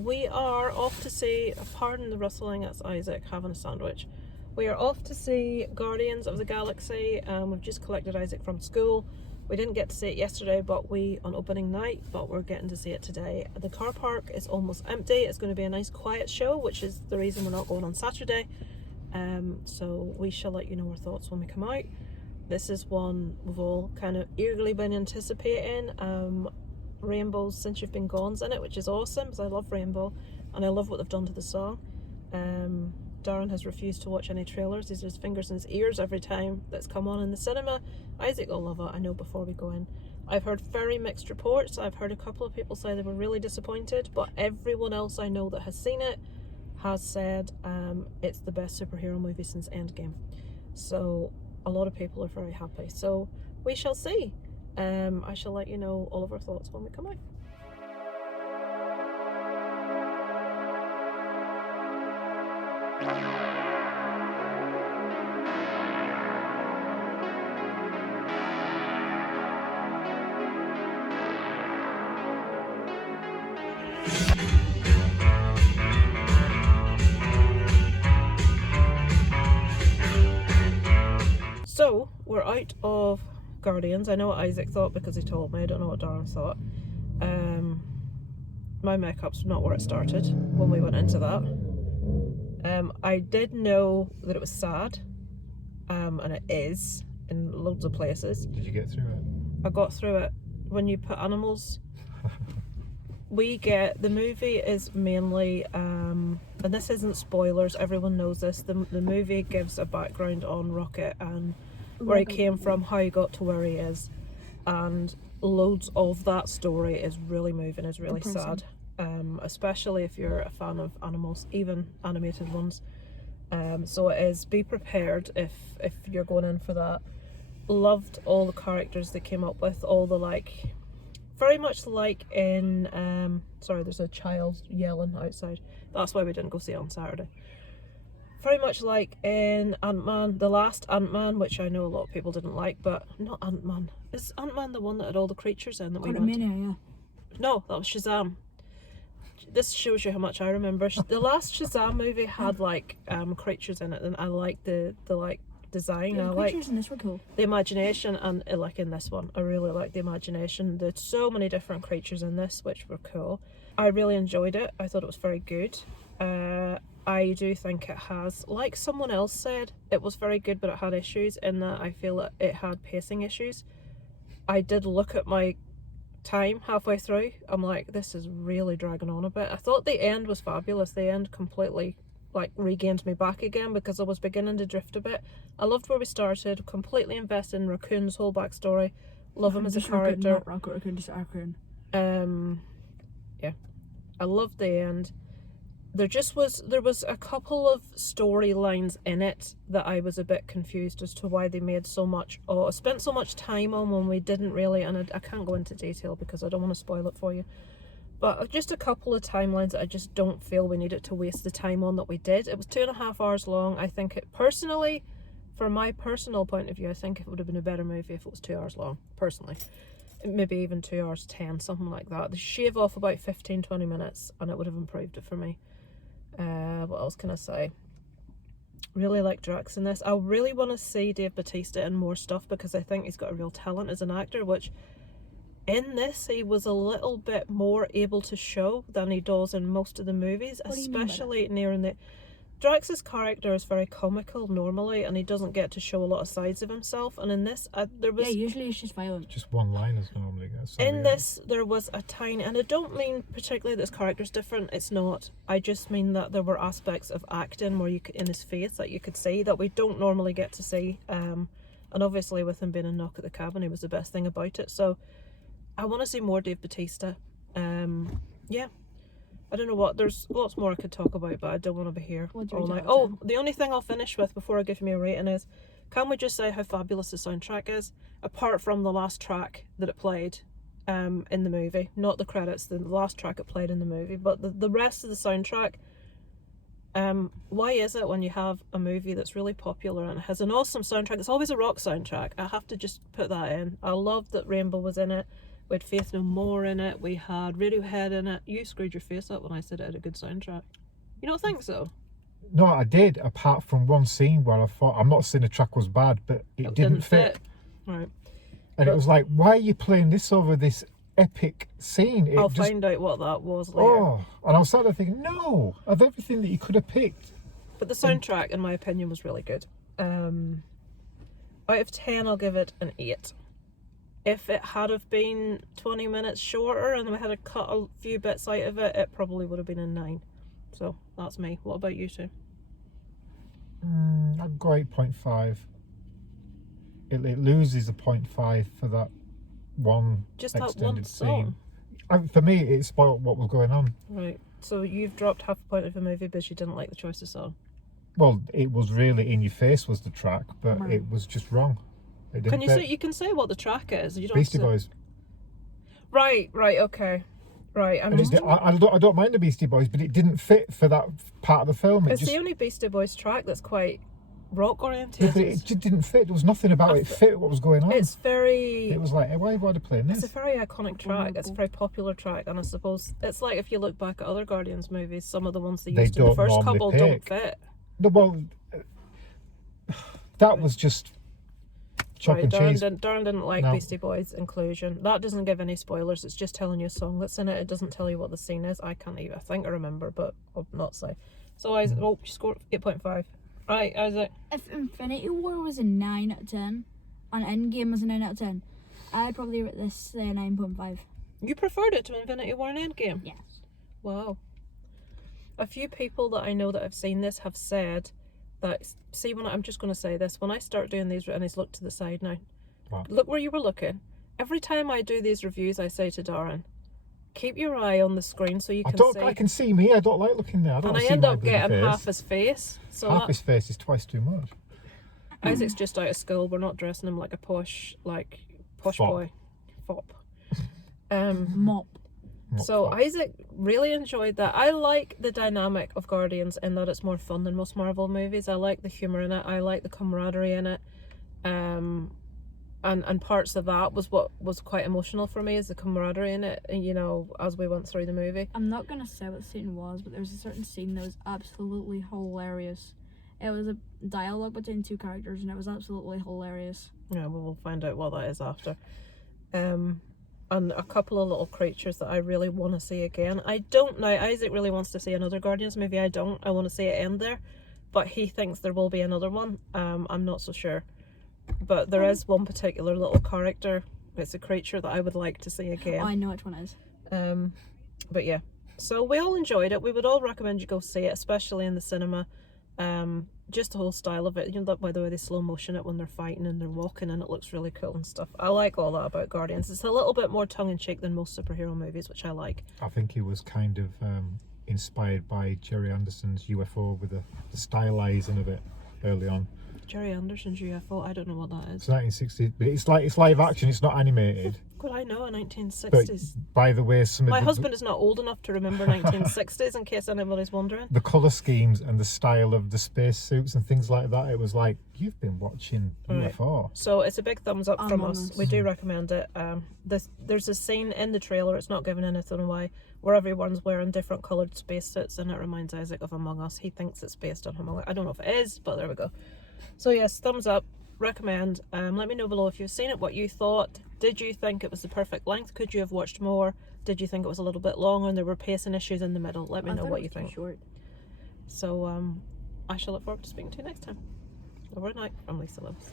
we are off to see, pardon the rustling, it's Isaac having a sandwich. We are off to see Guardians of the Galaxy. We've just collected Isaac from school. We didn't get to see it yesterday, on opening night, but we're getting to see it today. The car park is almost empty. It's going to be a nice quiet show, which is the reason we're not going on Saturday. So we shall let you know our thoughts when we come out. This is one we've all kind of eagerly been anticipating. Rainbow's Since You've Been Gone's in it, which is awesome because I love Rainbow and I love what they've done to the song. Darren has refused to watch any trailers. He's his fingers in his ears every time that's come on in the cinema. Isaac will love it, I know, before we go in. I've heard very mixed reports. I've heard a couple of people say they were really disappointed, but everyone else I know that has seen it has said it's the best superhero movie since Endgame. So a lot of people are very happy. So we shall see. I shall let you know all of our thoughts when we come out. So we're out of Guardians. I know what Isaac thought because he told me. I don't know what Darren thought. My makeup's not where it started when we went into that. I did know that it was sad, and it is in loads of places. Did you get through it? I got through it. When you put animals, the movie is mainly, and this isn't spoilers, everyone knows this, the movie gives a background on Rocket and where he came from, how he got to where he is, and loads of that story is really moving, is really sad. Especially if you're a fan of animals, even animated ones. So it is, be prepared if you're going in for that. Loved all the characters they came up with, all the very much like in, sorry, there's a child yelling outside. That's why we didn't go see it on Saturday. Very much like in Ant-Man, the last Ant-Man, which I know a lot of people didn't like, but not Ant-Man. Is Ant-Man the one that had all the creatures in that we went to? Yeah. No, that was Shazam. This shows you how much I remember. The last Shazam movie had creatures in it, and I liked the design. Yeah, the I creatures in this were cool. The imagination, and in this one, I really liked the imagination. There's so many different creatures in this, which were cool. I really enjoyed it. I thought it was very good. I do think it has, like someone else said, it was very good, but it had issues in that I feel that it had pacing issues. I did look at my time halfway through. I'm like, this is really dragging on a bit. I thought the end was fabulous. The end completely regained me back again because I was beginning to drift a bit. I loved where we started, completely invested in Raccoon's whole backstory. Love him as a character. Not Raccoon, just Raccoon. Yeah, I loved the end. There was a couple of storylines in it that I was a bit confused as to why they made spent so much time on when we didn't really, and I can't go into detail because I don't want to spoil it for you, but just a couple of timelines that I just don't feel we needed to waste the time on that we did. It was 2.5 hours long. I think it personally, from my personal point of view, I think it would have been a better movie if it was 2 hours long, personally. Maybe even 2 hours 10, something like that. They shave off about 15-20 minutes and it would have improved it for me. What else can I say? Really like Drax in this. I really want to see Dave Bautista in more stuff because I think he's got a real talent as an actor, which in this he was a little bit more able to show than he does in most of the movies, especially nearing the... Drax's character is very comical normally and he doesn't get to show a lot of sides of himself, and in this there was... Yeah, usually it's just violent. Just one line is normally good. In this there was a tiny, and I don't mean particularly that his character's different, it's not. I just mean that there were aspects of acting where you could, in his face, that you could see that we don't normally get to see. And obviously with him being a Knock at the Cabin, he was the best thing about it. So I want to see more Dave Bautista. Yeah. I don't know what, there's lots more I could talk about, but I don't want to be here all night. Oh, the only thing I'll finish with before I give me a rating is, can we just say how fabulous the soundtrack is? Apart from the last track that it played in the movie, not the credits, the last track it played in the movie, but the rest of the soundtrack, why is it when you have a movie that's really popular and it has an awesome soundtrack, it's always a rock soundtrack, I have to just put that in. I love that Rainbow was in it. We had Faith No More in it. We had Radiohead in it. You screwed your face up when I said it had a good soundtrack. You don't think so? No, I did, apart from one scene where I thought, I'm not saying the track was bad, but it didn't fit. Right. And it was like, why are you playing this over this epic scene? I'll find out what that was later. Oh, and I was sat there thinking, no, of everything that you could have picked. But the soundtrack, in my opinion, was really good. Out of 10, I'll give it an 8. If it had have been 20 minutes shorter and we had to cut a few bits out of it, it probably would have been a 9. So that's me. What about you two? I'd go 8.5. It loses a 0.5 for that one Just that extended one scene. song. For me, it spoiled what was going on. Right. So you've dropped half a point of the movie because you didn't like the choice of song. Well, it was really In Your Face was the track, but it was just wrong. It didn't Can you fit. say you can say what the track is? You don't Beastie have to... Boys. Right. Okay. Right. And I don't mind the Beastie Boys, but it didn't fit for that part of the film. It's the only Beastie Boys track that's quite rock oriented. Yeah, but it just didn't fit. There was nothing about it fit what was going on. It's very... It was like, hey, why are they playing this? It's a very iconic track. It's a very popular track, and I suppose it's like if you look back at other Guardians movies, some of the ones they used in the first couple don't fit. No, well, that was just chalk and cheese. Darren didn't like Beastie Boys inclusion. That doesn't give any spoilers. It's just telling you a song that's in it. It doesn't tell you what the scene is. I can't even. I think I remember, but I'll not say. So I scored 8.5. Right, Isaac. If Infinity War was a 9 out of 10 and Endgame was a 9 out of 10, I'd probably rate this 9.5. You preferred it to Infinity War and Endgame? Yes. Wow. A few people that I know that have seen this have said that, see, I'm just going to say this, when I start doing these, and he's looked to the side now, look where you were looking. Every time I do these reviews, I say to Darren, keep your eye on the screen so you can see. I can see me. I don't like looking there. And I end up getting half his face. So half his face is twice too much. Isaac's just out of school. We're not dressing him like a posh boy. Fop. Mop. So Isaac really enjoyed that. I like the dynamic of Guardians in that it's more fun than most Marvel movies. I like the humour in it. I like the camaraderie in it. And parts of that was what was quite emotional for me, is the camaraderie in it, you know, as we went through the movie. I'm not going to say what the scene was, but there was a certain scene that was absolutely hilarious. It was a dialogue between two characters and it was absolutely hilarious. Yeah, well, we'll find out what that is after. And a couple of little creatures that I really want to see again. I don't know. Isaac really wants to see another Guardians movie. I don't. I want to see it end there. But he thinks there will be another one. I'm not so sure. But there is one particular little character. It's a creature that I would like to see again. Oh, I know which one it is. But yeah. So we all enjoyed it. We would all recommend you go see it, especially in the cinema. Just the whole style of it, you know, by the way they slow motion it when they're fighting and they're walking, and it looks really cool and stuff. I like all that about Guardians. It's a little bit more tongue-in-cheek than most superhero movies, which I like. I think he was kind of inspired by Jerry Anderson's UFO with the stylizing of it early on. Jerry Anderson's UFO, I don't know what that is. It's 1960s, but it's live action, it's not animated. Could I know a 1960s? But by the way, my husband is not old enough to remember 1960s, in case anybody's wondering. The colour schemes and the style of the space suits and things like that, it was like, you've been watching UFO. So it's a big thumbs up from us. We do recommend it. There's a scene in the trailer, it's not giving anything away, where everyone's wearing different coloured space suits, and it reminds Isaac of Among Us. He thinks it's based on Among Us. I don't know if it is, but there we go. So yes, thumbs up, recommend. Let me know below if you've seen it, what you thought. Did you think it was the perfect length? Could you have watched more? Did you think it was a little bit long and there were pacing issues in the middle? Let me know what you think. Short. So I shall look forward to speaking to you next time. Over night from Lisa Lives.